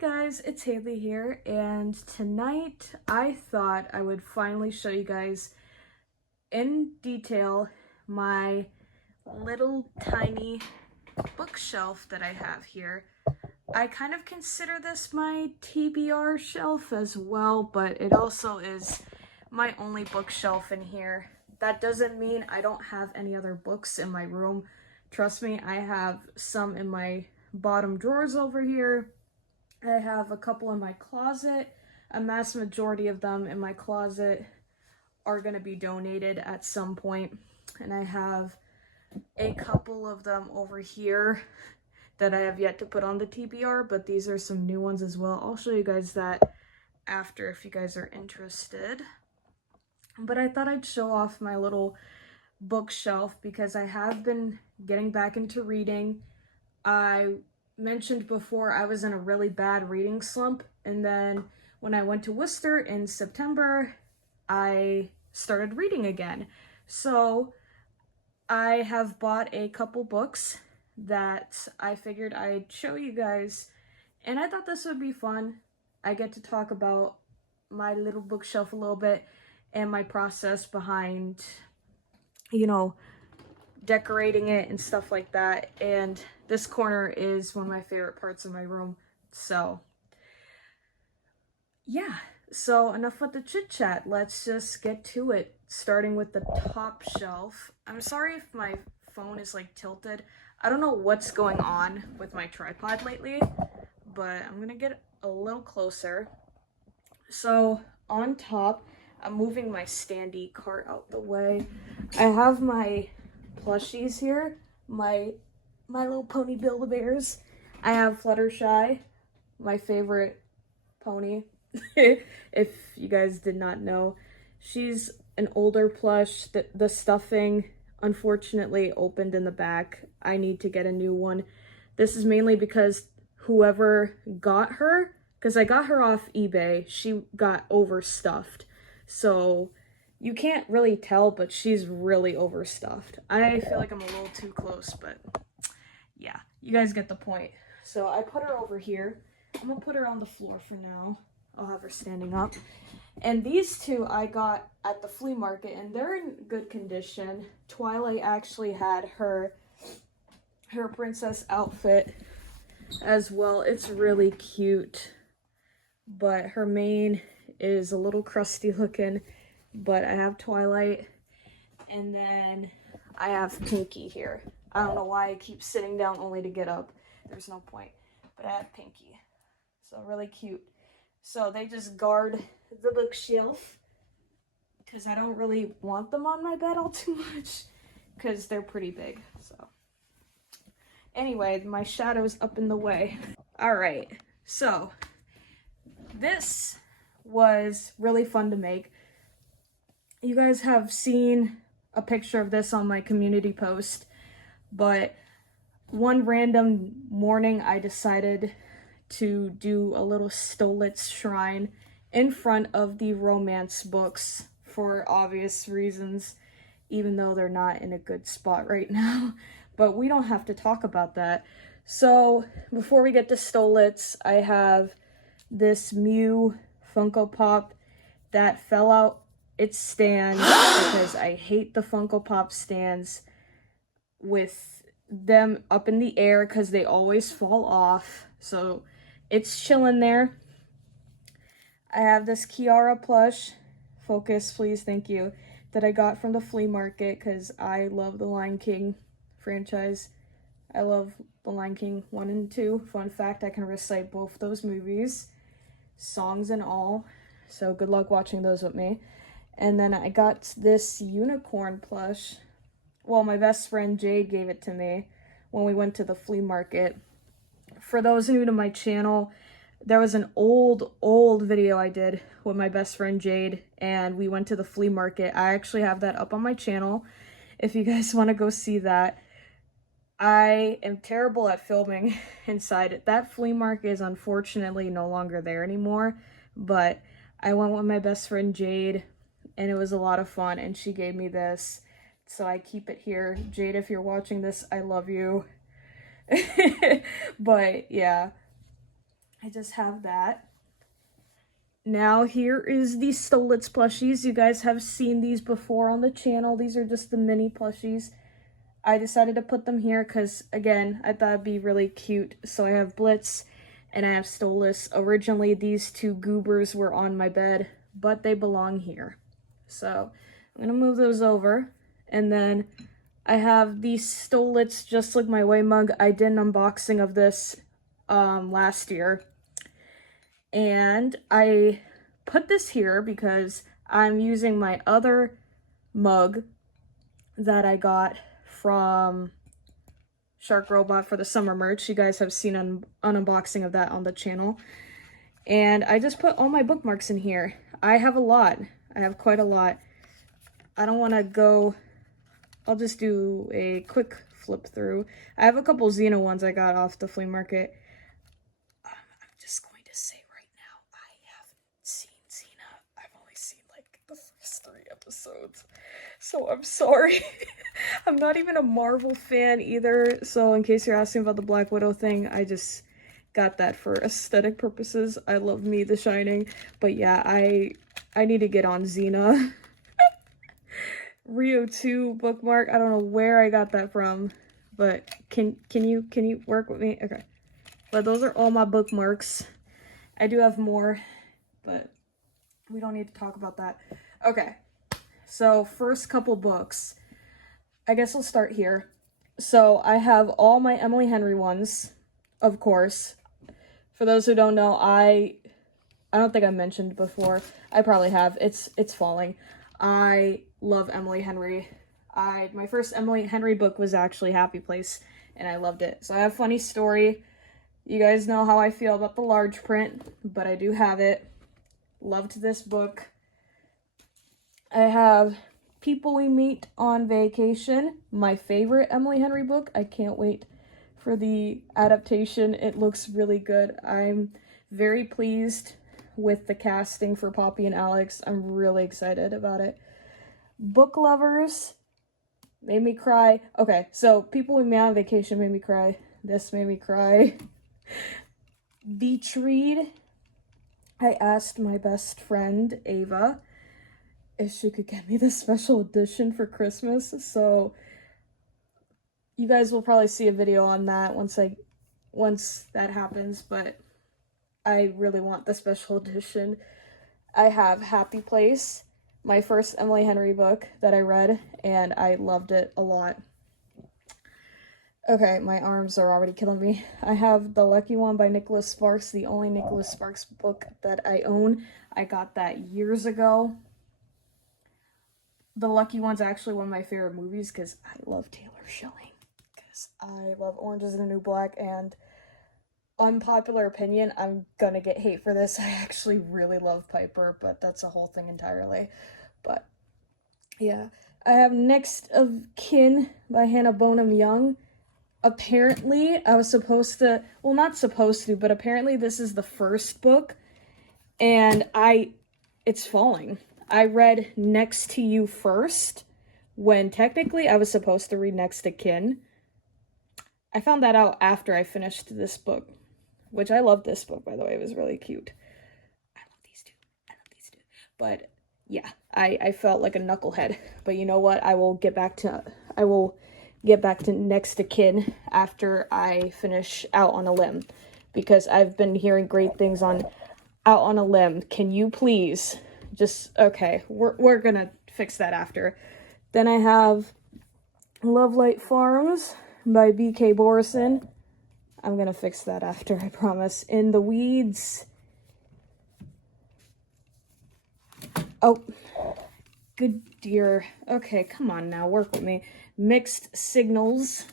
Guys, it's Haley here, and tonight I thought I would finally show you guys in detail my little tiny bookshelf that I have here. I kind of consider this my TBR shelf as well, but it also is my only bookshelf in here. That doesn't mean I don't have any other books in my room. Trust me, I have some in my bottom drawers over here. I have a couple in my closet. A mass majority of them in my closet are going to be donated at some point. And I have a couple of them over here that I have yet to put on the TBR, but these are some new ones as well. I'll show you guys that after if you guys are interested. But I thought I'd show off my little bookshelf because I have been getting back into reading. I mentioned before I was in a really bad reading slump, and then when I went to Worcester in September, I started reading again. So I have bought a couple books that I figured I'd show you guys, and I thought this would be fun. I get to talk about my little bookshelf a little bit and my process behind, decorating it and stuff like that. And this corner is one of my favorite parts of my room. So yeah, so enough with the chit chat. Let's just get to it, starting with the top shelf. I'm sorry if my phone is like tilted. I don't know what's going on with my tripod lately, but I'm gonna get a little closer. So on top, I'm moving my standee cart out the way. I have my plushies here, my little pony Build-A-Bears. I have Fluttershy, my favorite pony. If you guys did not know, she's an older plush. The stuffing unfortunately opened in the back. I need to get a new one. This is mainly because whoever got her, because I got her off eBay, she got overstuffed. So you can't really tell, but she's really overstuffed. I feel like I'm a little too close, but yeah, you guys get the point. So I put her over here. I'm gonna put her on the floor for now. I'll have her standing up. And these two I got at the flea market, and they're in good condition. Twilight actually had her princess outfit as well. It's really cute, but her mane is a little crusty looking. But I have Twilight, and then I have Pinky here. I don't know why I keep sitting down only to get up. There's no point. But I have Pinky. So really cute. So they just guard the bookshelf because I don't really want them on my bed all too much because they're pretty big. So anyway, my shadow's up in the way. All right. So this was really fun to make. You guys have seen a picture of this on my community post, but one random morning I decided to do a little Stolitz shrine in front of the romance books for obvious reasons, even though they're not in a good spot right now, but we don't have to talk about that. So before we get to Stolitz, I have this Mew Funko Pop that fell out its stand because I hate the Funko Pop stands with them up in the air because they always fall off. So it's chilling there. I have this Kiara plush, focus please, thank you, that I got from the flea market because I love the Lion King franchise. I love the Lion King 1 and 2. Fun fact, I can recite both those movies, songs and all. So good luck watching those with me. And then I got this unicorn plush. Well, my best friend Jade gave it to me when we went to the flea market. For those new to my channel, there was an old video I did with my best friend Jade, and we went to the flea market. I actually have that up on my channel if you guys want to go see that. I am terrible at filming inside it. That flea market is unfortunately no longer there anymore, but I went with my best friend Jade, and it was a lot of fun, and she gave me this, so I keep it here. Jade, if you're watching this, I love you. But yeah, I just have that. Now here is the Stolitz plushies. You guys have seen these before on the channel. These are just the mini plushies. I decided to put them here because, again, I thought it'd be really cute. So I have Blitz and I have Stolas. Originally, these two goobers were on my bed, but they belong here. So I'm gonna move those over. And then I have these Stolitz Just Like My Way mug. I did an unboxing of this last year. And I put this here because I'm using my other mug that I got from Shark Robot for the summer merch. You guys have seen an unboxing of that on the channel. And I just put all my bookmarks in here. I have a lot. I have quite a lot. I don't want to go... I'll just do a quick flip through. I have a couple Xena ones I got off the flea market. I'm just going to say right now, I haven't seen Xena. I've only seen like the first 3 episodes. So I'm sorry. I'm not even a Marvel fan either. So in case you're asking about the Black Widow thing, I just got that for aesthetic purposes. I love me The Shining. But yeah, I need to get on Xena. Rio 2 bookmark. I don't know where I got that from, but can you work with me? Okay. But those are all my bookmarks. I do have more, but we don't need to talk about that. Okay. So first couple books. I guess I'll start here. So I have all my Emily Henry ones, of course. For those who don't know, I don't think I mentioned before. I probably have. It's Falling. I love Emily Henry. My first Emily Henry book was actually Happy Place, and I loved it. So I have Funny Story. You guys know how I feel about the large print, but I do have it. Loved this book. I have People We Meet on Vacation, my favorite Emily Henry book. I can't wait for the adaptation. It looks really good. I'm very pleased with the casting for Poppy and Alex. I'm really excited about it. Book Lovers made me cry. Okay, so People We Meet on Vacation made me cry. This made me cry. Beach Read. I asked my best friend, Ava, if she could get me the special edition for Christmas. So you guys will probably see a video on that once that happens, but I really want the special edition. I have Happy Place, my first Emily Henry book that I read, and I loved it a lot. Okay, my arms are already killing me. I have The Lucky One by Nicholas Sparks, the only Nicholas Sparks book that I own. I got that years ago. The Lucky One's actually one of my favorite movies because I love Taylor Schilling. Because I love Orange is the New Black, and unpopular opinion, I'm gonna get hate for this. I actually really love Piper, but that's a whole thing entirely. But yeah, I have Next of Kin by Hannah Bonham Young. Apparently, I was supposed to, well, not supposed to, but apparently this is the first book, and it's Falling. I read Next to You first, when technically I was supposed to read Next to Kin. I found that out after I finished this book, which I love this book, by the way. It was really cute. I love these two. But yeah, I felt like a knucklehead. But you know what? I will get back to Next to Kin after I finish Out on a Limb, because I've been hearing great things on Out on a Limb. Can you please just, okay, we're gonna fix that after. Then I have Love Light Farms by B.K. Borison. I'm gonna fix that after, I promise. In the Weeds. Oh, good dear. Okay, come on now, work with me. Mixed Signals.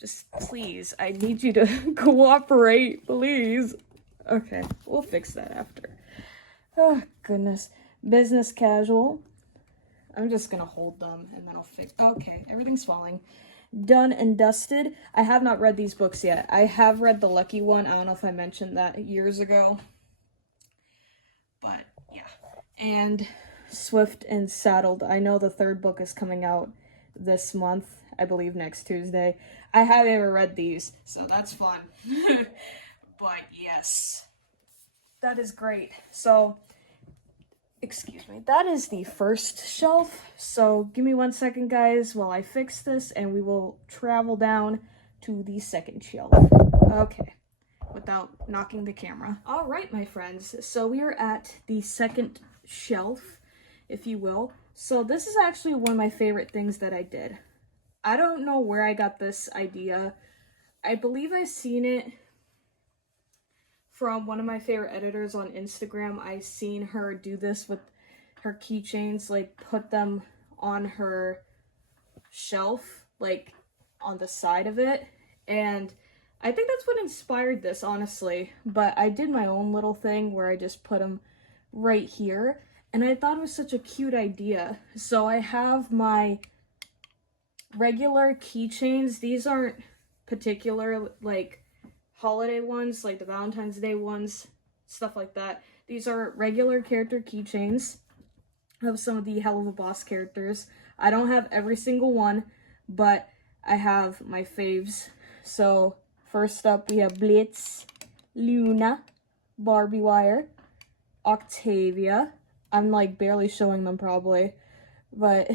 Just please, I need you to cooperate, please. Okay, we'll fix that after. Oh, goodness. Business Casual. I'm just gonna hold them and then I'll fix. Okay, everything's falling. Done and Dusted. I have not read these books yet. I have read The Lucky One. I don't know if I mentioned that years ago. But, yeah. And Swift and Saddled. I know the 3rd book is coming out this month. I believe next Tuesday. I haven't ever read these, so that's fun. But yes, that is great. So, excuse me, that is the first shelf. So give me 1 second, guys, while I fix this, and we will travel down to the second shelf. Okay, without knocking the camera. All right, my friends, so we are at the second shelf, if you will. So this is actually one of my favorite things that I did. I don't know where I got this idea. I believe I seen it from one of my favorite editors on Instagram. I seen her do this with her keychains, like put them on her shelf, like on the side of it. And I think that's what inspired this, honestly. But I did my own little thing where I just put them right here. And I thought it was such a cute idea. So I have my regular keychains. These aren't particular, like, holiday ones, like the Valentine's Day ones, stuff like that. These are regular character keychains of some of the Hell of a Boss characters. I don't have every single one, but I have my faves. So first up we have Blitz, Luna, Barbie Wire, Octavia. I'm like barely showing them probably, but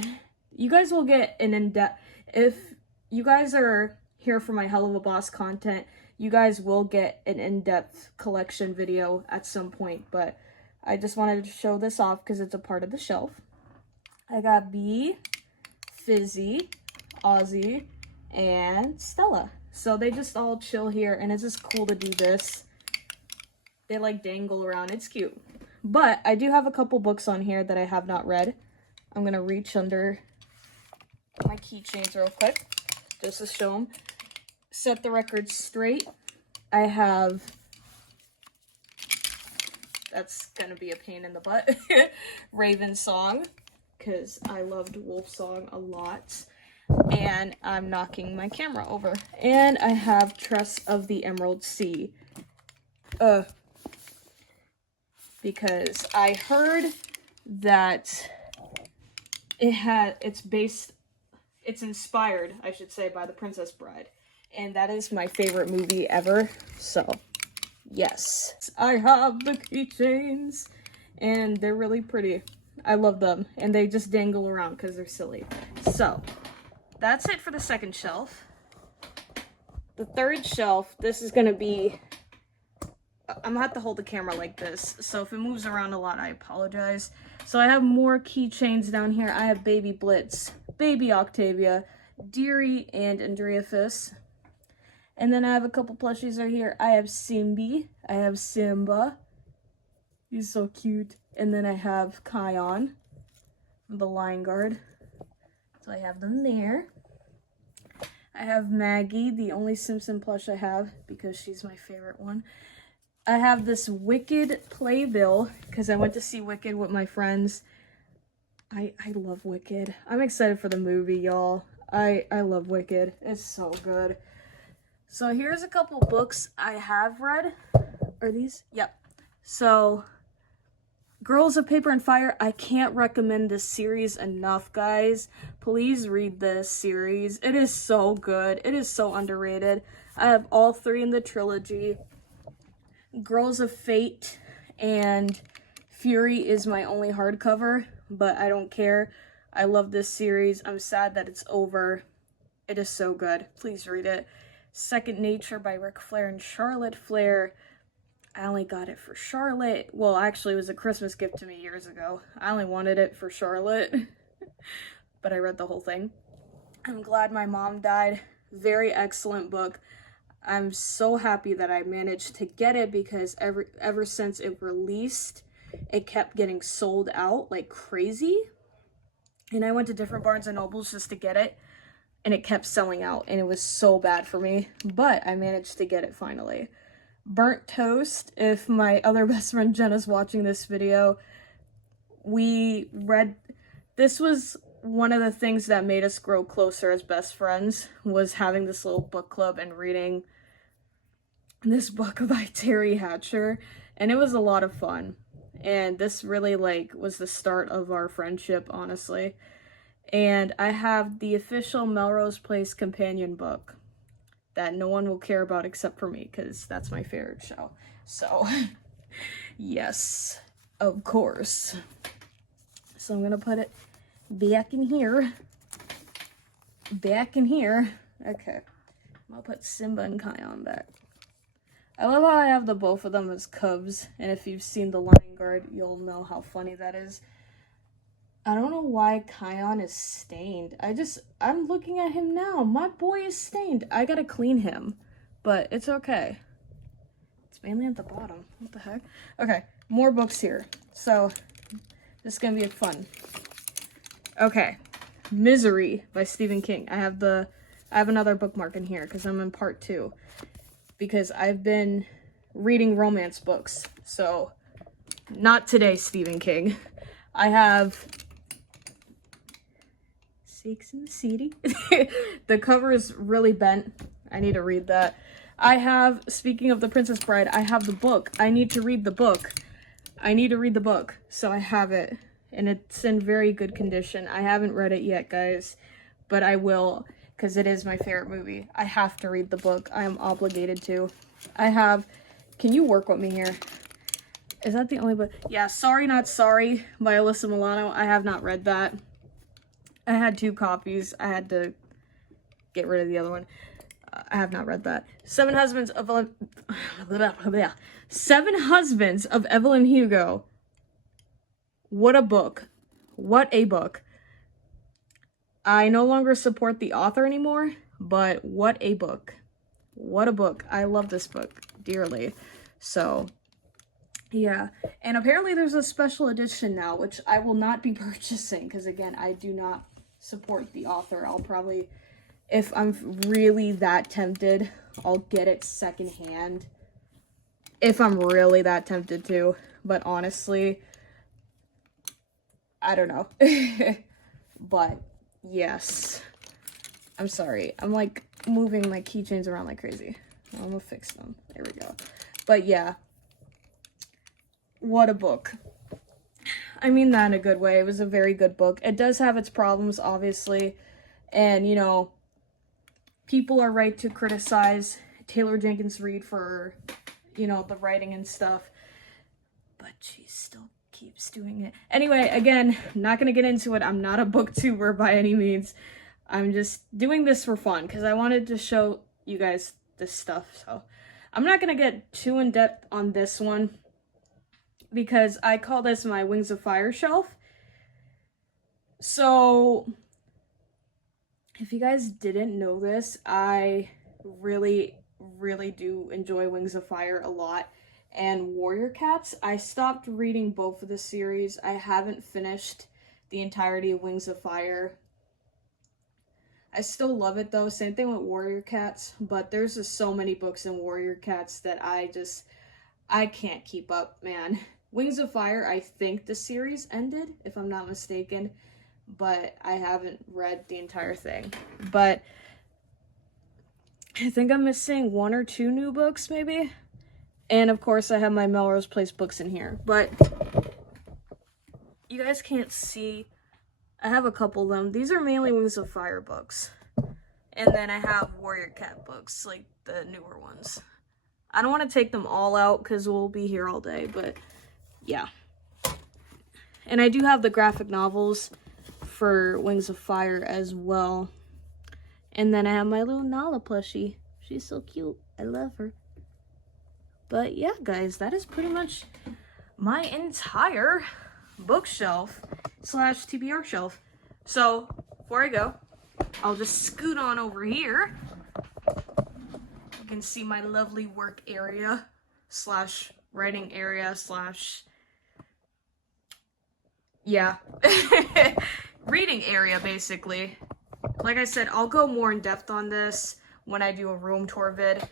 you guys will get an in-depth, if you guys are here for my Hell of a Boss content, you guys will get an in-depth collection video at some point, but I just wanted to show this off because it's a part of the shelf. I got Bee, Fizzy, Ozzy, and Stella. So they just all chill here, and it's just cool to do this. They like dangle around. It's cute. But I do have a couple books on here that I have not read. I'm going to reach under my keychains real quick just to show them. Set the Record Straight. I have, that's going to be a pain in the butt, Raven Song, because I loved Wolf Song a lot. And I'm knocking my camera over. And I have Tress of the Emerald Sea. Because I heard that it's inspired, I should say, by The Princess Bride. And that is my favorite movie ever, so yes. I have the keychains, and they're really pretty. I love them, and they just dangle around because they're silly. So, that's it for the second shelf. The third shelf, this is gonna be, I'm gonna have to hold the camera like this, so if it moves around a lot, I apologize. So I have more keychains down here. I have Baby Blitz, Baby Octavia, Deary, and Andreafis. And then I have a couple plushies right here. I have Simbi, I have Simba. He's so cute. And then I have Kion, the Lion Guard. So I have them there. I have Maggie, the only Simpson plush I have because she's my favorite one. I have this Wicked playbill because I went to see Wicked with my friends. I love Wicked. I'm excited for the movie, y'all. I love Wicked. It's so good. So here's a couple books I have read. Are these? Yep. So, Girls of Paper and Fire. I can't recommend this series enough, guys. Please read this series. It is so good. It is so underrated. I have all three in the trilogy. Girls of Fate and Fury is my only hardcover, but I don't care. I love this series. I'm sad that it's over. It is so good. Please read it. Second Nature by Ric Flair and Charlotte Flair. I only got it for Charlotte. Well, actually, it was a Christmas gift to me years ago. I only wanted it for Charlotte, but I read the whole thing. I'm Glad My Mom Died. Very excellent book. I'm so happy that I managed to get it because ever since it released, it kept getting sold out like crazy. And I went to different Barnes and Nobles just to get it, and it kept selling out, and it was so bad for me, but I managed to get it finally. Burnt Toast, if my other best friend Jenna's watching this video, we read, this was one of the things that made us grow closer as best friends, was having this little book club and reading this book by Terry Hatcher, and it was a lot of fun. And this really, like, was the start of our friendship, honestly. And I have the official Melrose Place companion book. that no one will care about except for me, because that's my favorite show. So, yes, of course. So I'm gonna put it back in here. Back in here. Okay. I'll put Simba and Kion back. I love how I have the both of them as cubs, and if you've seen The Lion Guard, you'll know how funny that is. I don't know why Kion is stained. I'm looking at him now. My boy is stained. I gotta clean him, but it's okay. It's mainly at the bottom. What the heck? Okay, more books here. So, this is gonna be fun. Okay, Misery by Stephen King. I have another bookmark in here because I'm in part 2. Because I've been reading romance books. So, not today, Stephen King. I have Sex and the City. The cover is really bent. I need to read that. I have, speaking of The Princess Bride, I have the book. I need to read the book. So I have it. And it's in very good condition. I haven't read it yet, guys. But I will. Because it is my favorite movie. I have to read the book. I am obligated to. Can you work with me here? Is that the only book? Yeah, Sorry Not Sorry by Alyssa Milano. I have not read that. I had 2 copies. I had to get rid of the other one. I have not read that. Seven Husbands of Evelyn Hugo. What a book. What a book. I no longer support the author anymore, but what a book. What a book. I love this book dearly. So, yeah. And apparently there's a special edition now, which I will not be purchasing, because again, I do not support the author. I'll probably, if I'm really that tempted, I'll get it secondhand. If I'm really that tempted to. But honestly, I don't know. But yes. I'm sorry. I'm like moving my keychains around like crazy. I'm gonna fix them. There we go. But yeah. What a book. I mean that in a good way. It was a very good book. It does have its problems, obviously. And, you know, people are right to criticize Taylor Jenkins Reid for, you know, the writing and stuff. But she still keeps doing it. Anyway, again, not gonna get into it. I'm not a booktuber by any means. I'm just doing this for fun because I wanted to show you guys this stuff. So I'm not gonna get too in depth on this one because I call this my Wings of Fire shelf. So if you guys didn't know this, I really do enjoy Wings of Fire a lot. And Warrior Cats, I stopped reading both of the series. I haven't finished the entirety of Wings of Fire. I still love it though, same thing with Warrior Cats, but there's just so many books in Warrior Cats that I can't keep up, man. Wings of Fire, I think the series ended, if I'm not mistaken, but I haven't read the entire thing. But I think I'm missing 1 or 2 new books, maybe? And of course, I have my Melrose Place books in here. But you guys can't see. I have a couple of them. These are mainly Wings of Fire books. And then I have Warrior Cat books, like the newer ones. I don't want to take them all out because we'll be here all day, but yeah. And I do have the graphic novels for Wings of Fire as well. And then I have my little Nala plushie. She's so cute. I love her. But yeah, guys, that is pretty much my entire bookshelf / TBR shelf. So before I go, I'll just scoot on over here. You can see my lovely work area / writing area / yeah, reading area, basically. Like I said, I'll go more in depth on this when I do a room tour vid,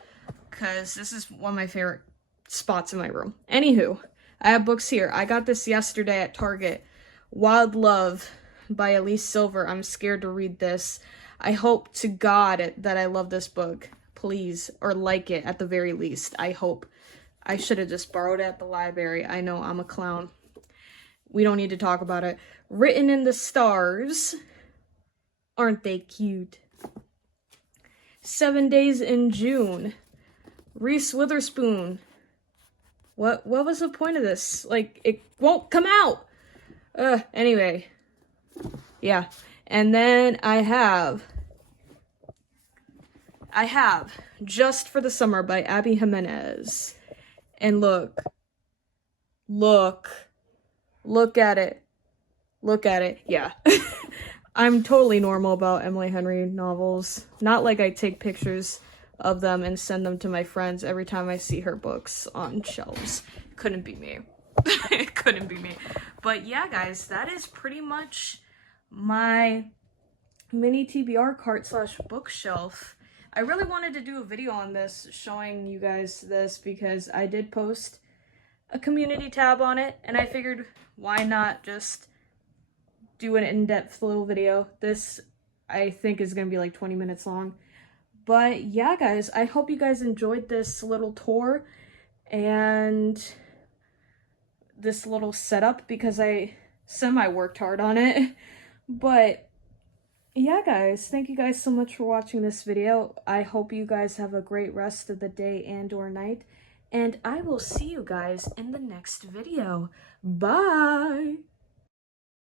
because this is one of my favorite spots in my room. Anywho, I have books here. I got this yesterday at Target. Wild Love by Elise Silver. I'm scared to read this. I hope to God that I love this book. Please, or like it at the very least. I hope. I should have just borrowed it at the library. I know, I'm a clown. We don't need to talk about it. Written in the Stars. Aren't they cute? 7 Days in June. Reese Witherspoon. What was the point of this? Like, it won't come out. Anyway. Yeah. And then I have Just for the Summer by Abby Jimenez. And look at it. Look at it. Yeah. I'm totally normal about Emily Henry novels. Not like I take pictures of them and send them to my friends every time I see her books on shelves. Couldn't be me. It couldn't be me. But yeah, guys, that is pretty much my mini TBR cart / bookshelf. I really wanted to do a video on this, showing you guys this, because I did post a community tab on it, and I figured why not just do an in-depth little video. This, I think, is gonna be like 20 minutes long. But yeah, guys, I hope you guys enjoyed this little tour and this little setup, because I semi-worked hard on it. But yeah, guys, thank you guys so much for watching this video. I hope you guys have a great rest of the day and or night, and I will see you guys in the next video. Bye!